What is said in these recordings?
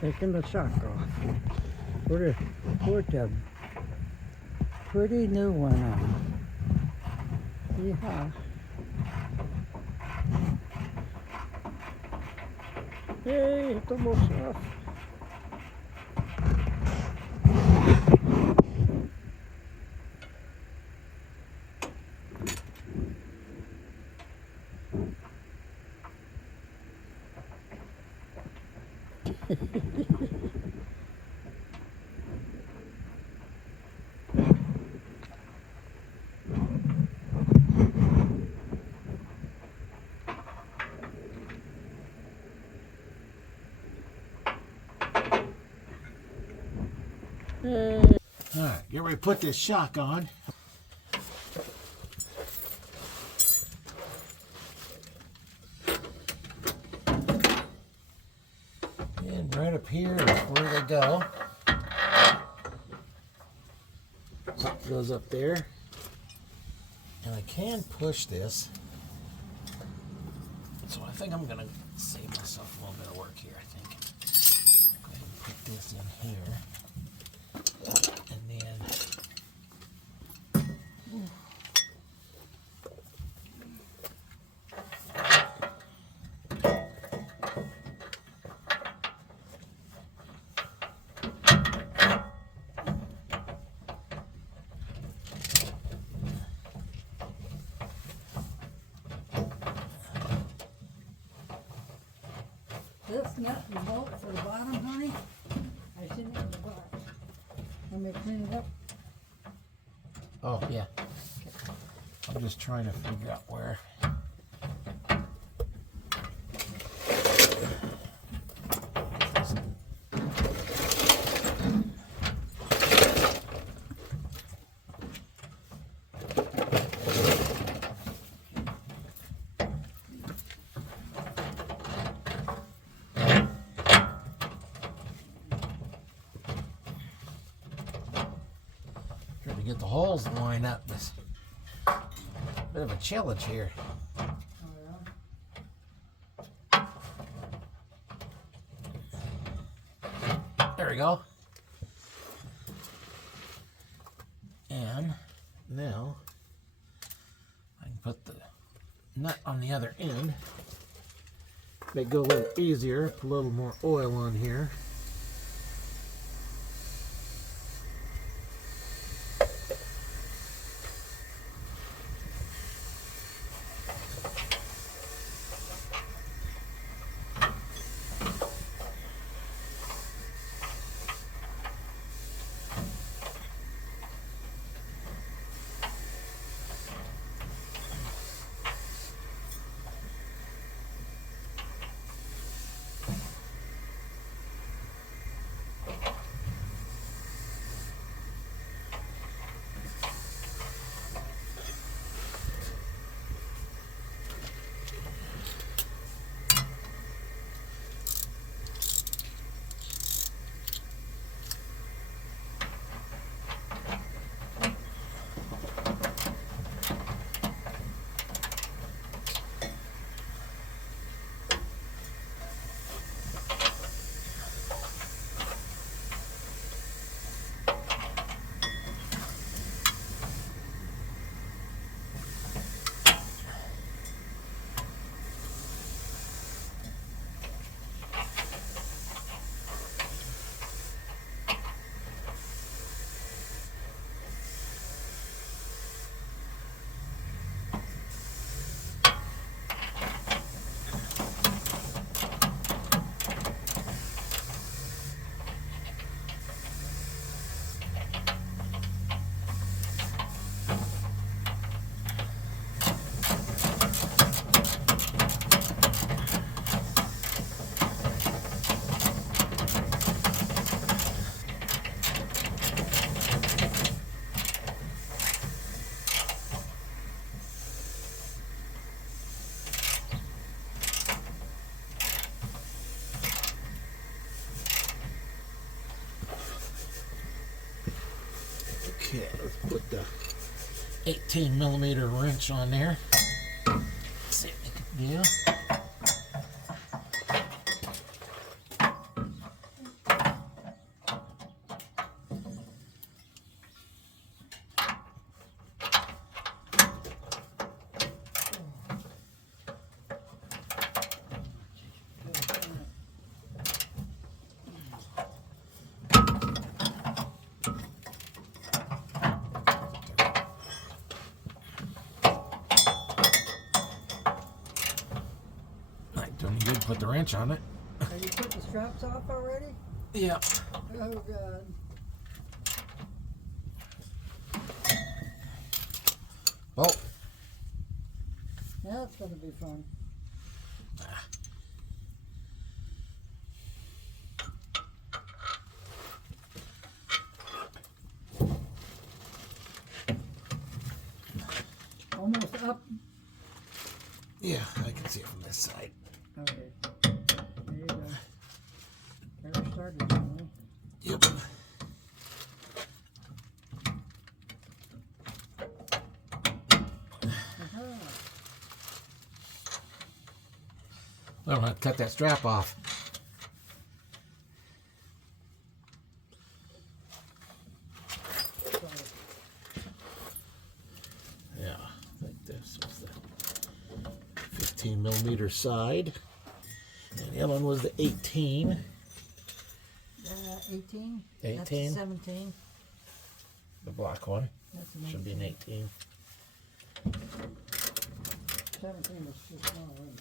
Taking the shock off. Put a pretty new one on. Yeehaw. Hey, it's almost off. Hey. All right, get ready to put this shock on. And right up here is where they go. It goes up there. And I can push this. So I think I'm going to save myself a little bit of work here, I think. Go ahead and put this in here. And then This nut and bolt for the bottom, honey. I seen it in the box. Let me clean it up. oh yeah. I'm just trying to figure out where. Trying to get the holes to line up. This bit of a challenge here. There we go. And now I can put the nut on the other end. Make it go a little easier. Put a little more oil on here. Okay, let's put the 18mm wrench on there. See what we can do. put the wrench on it. Have you put the straps off already? Yeah. Oh, God. Oh. That's going to be fun. Almost up. Yeah, I can see it from this side. Okay. There you go. Never started, didn't we? Yep. I don't have to cut that strap off. Yeah, I think this was the 15 millimeter side. And the other one was the 18. 18? 18? That's 17. The black one. That's an Should be an 18. 17 is too small, isn't it?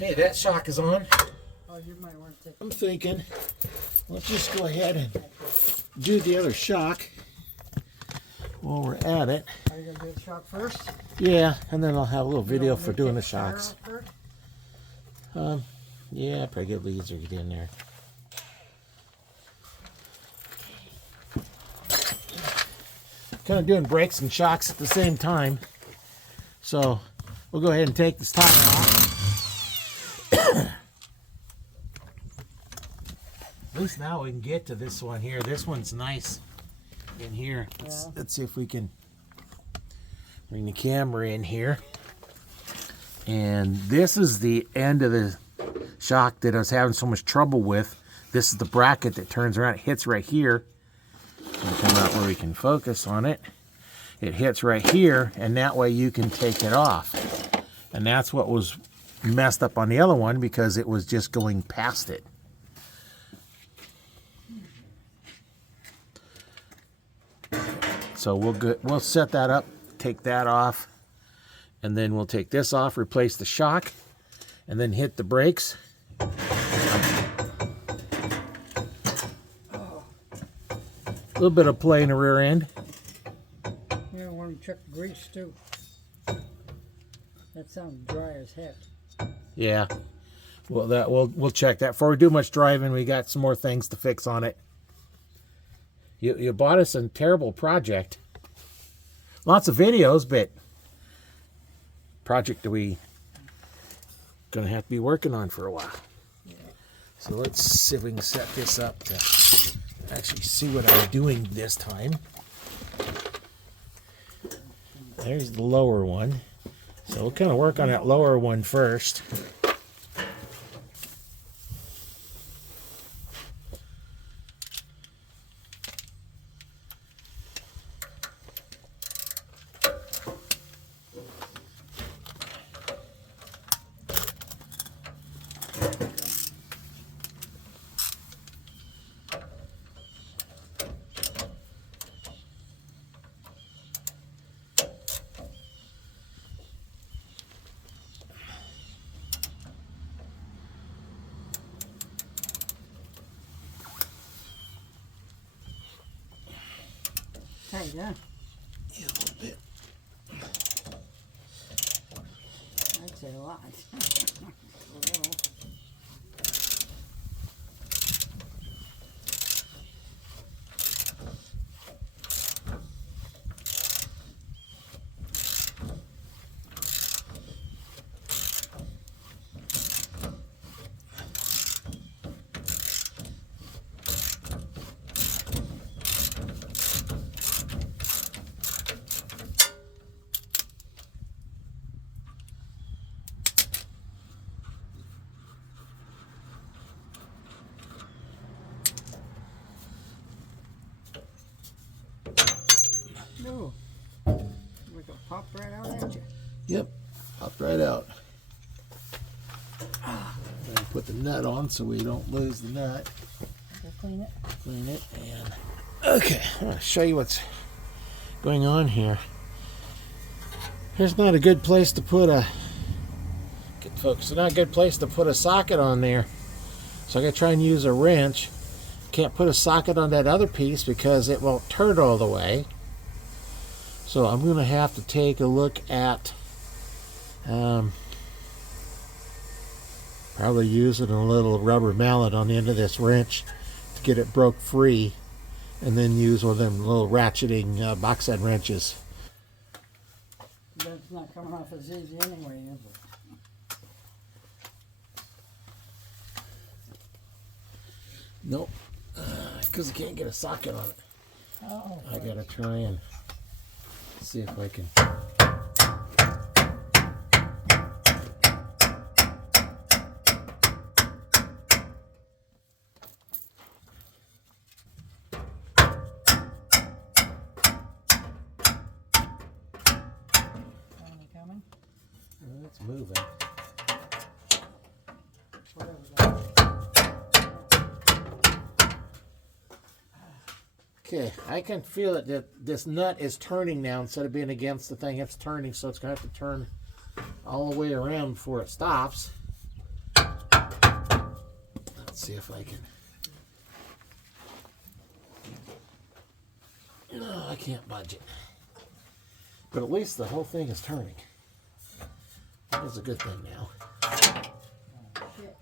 Okay, that shock is on. Oh, you might want to take. I'm thinking, let's just go ahead and do the other shock while we're at it. Are you going to do the shock first? Yeah, and then I'll have a little You video want me for to doing the take tire shocks. off first? Yeah, probably get easier to get in there. Kind of doing brakes and shocks at the same time. So we'll go ahead and take this tire off. At least now we can get to this one here. This one's nice in here. Let's see if we can bring the camera in here. And this is the end of the shock that I was having so much trouble with. This is the bracket that turns around. It hits right here. It'll come out where we can focus on it. It hits right here, and that way you can take it off. And that's what was messed up on the other one, because it was just going past it. So we'll set that up, take that off, and then we'll take this off, replace the shock, and then hit the brakes. A little bit of play in the rear end. You know, want to check the grease too. That sounds dry as heck. Yeah. Well, we'll check that. Before we do much driving, we got some more things to fix on it. You bought us a terrible project. Lots of videos, but project that we gonna have to be working on for a while. Yeah. So let's see if we can set this up to actually see what I'm doing this time. There's the lower one. So we'll kind of work on that lower one first. Tight, huh? Yeah, a little bit. I'd say a lot. A little. right out. And put the nut on so we don't lose the nut. We'll clean it. Clean it and okay, I'm going to show you what's going on here. Here's not a good place to put a get focused. It's not a good place to put a socket on there. So I got to try and use a wrench. Can't put a socket on that other piece because it won't turn all the way. So I'm going to have to take a look at probably using a little rubber mallet on the end of this wrench to get it broke free, and then use one of them little ratcheting box head wrenches. But it's not coming off as easy anyway, is it? Nope, because I can't get a socket on it. Oh, I gotta try and see if I can. Coming? It's moving. Whatever that Okay, I can feel it that this nut is turning now instead of being against the thing. It's turning, so it's going to have to turn all the way around before it stops. Let's see if I can. No, I can't budge it. But at least the whole thing is turning. That's a good thing now. shit.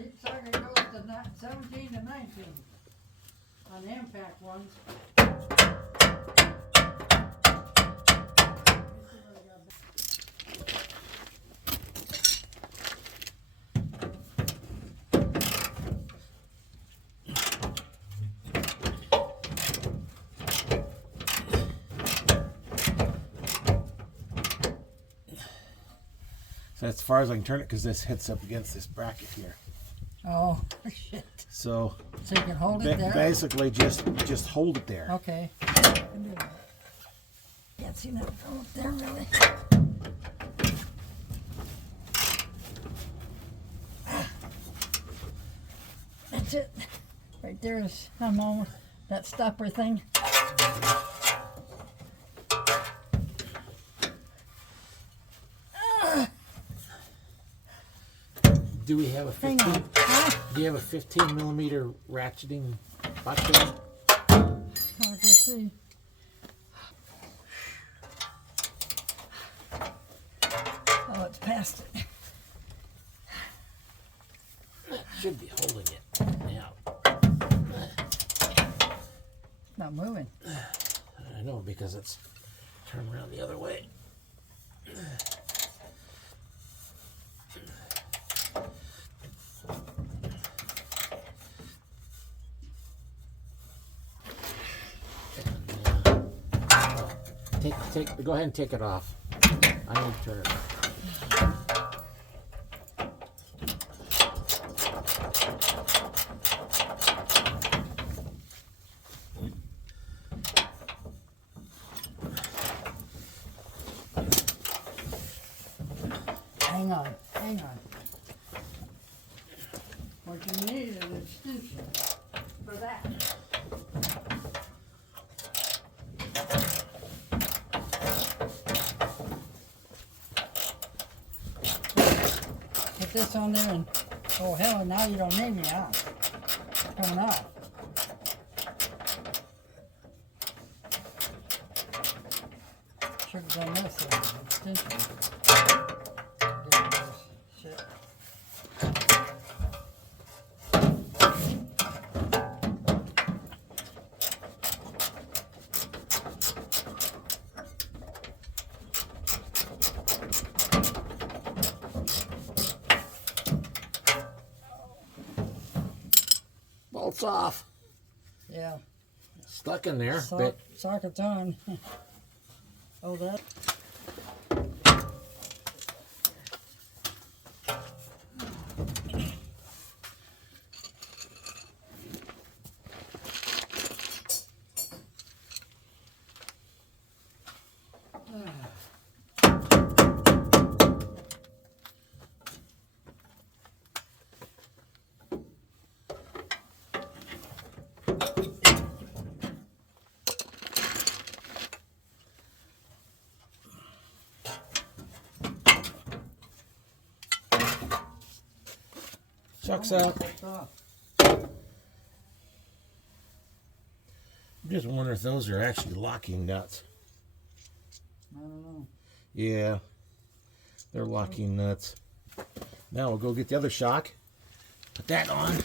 Each socket goes to 17 to 19 on the impact ones. So as far as I can turn it, because this hits up against this bracket here. Oh, shit. So So you can hold it there? basically just hold it there. Okay. Can't see nothing from up there, really. That's it. Right there is that stopper thing. Do we have a Hang 15? on. Huh? Do you have a 15 millimeter ratcheting box head? I'll go see. Oh, it's past it. Should be holding it now. It's not moving. I know, because it's turned around the other way. Go ahead and take it off. I need to turn it off. Hang on. What you need is an extension for that. Put this on there and, oh hell, now you don't need me out. It's coming out. Should have done this as an extension. Get rid of this shit. Bolts off. Yeah. Stuck in there. But Socket's on. Oh, that. Chuck's Almost out. slipped off. I'm just wondering if those are actually locking nuts. I don't know. Yeah, they're locking nuts. Now we'll go get the other shock. Put that on.